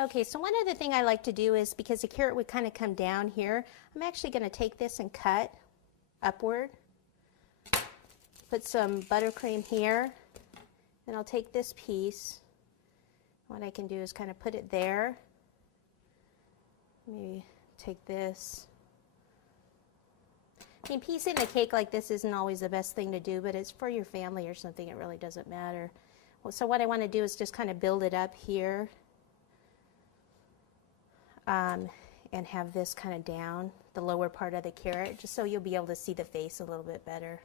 Okay, so one other thing I like to do is, because the carrot would kind of come down here, I'm actually going to take this and cut upward. Put some buttercream here, and I'll take this piece. What I can do is kind of put it there. Maybe take this. I mean, piecing the cake like this isn't always the best thing to do, but it's for your family or something, it really doesn't matter. Well, so what I want to do is just kind of build it up here. And have this kind of down, the lower part of the carrot, just so you'll be able to see the face a little bit better.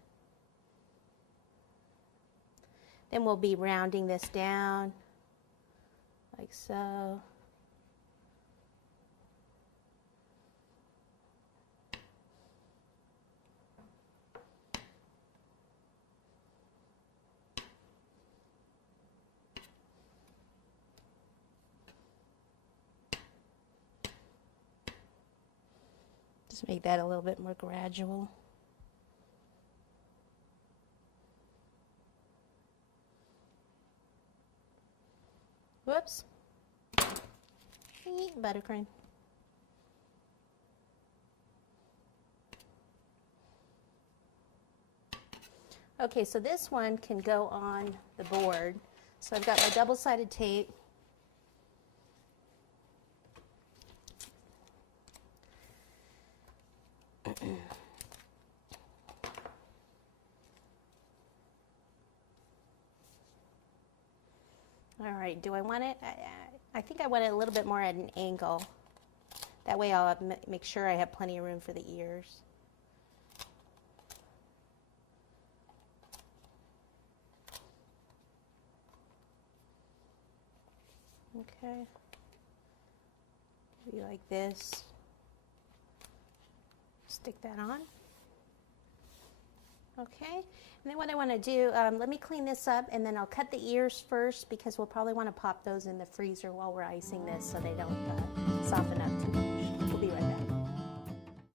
Then we'll be rounding this down, like so. Just make that a little bit more gradual. Whoops. Buttercream. Okay, so this one can go on the board. So I've got my double-sided tape. All right, do I want it? I think I want it a little bit more at an angle. That way I'll make sure I have plenty of room for the ears. Okay. Maybe like this. Stick that on. Okay, and then what I want to do, let me clean this up, and then I'll cut the ears first, because we'll probably want to pop those in the freezer while we're icing this so they don't soften up too much.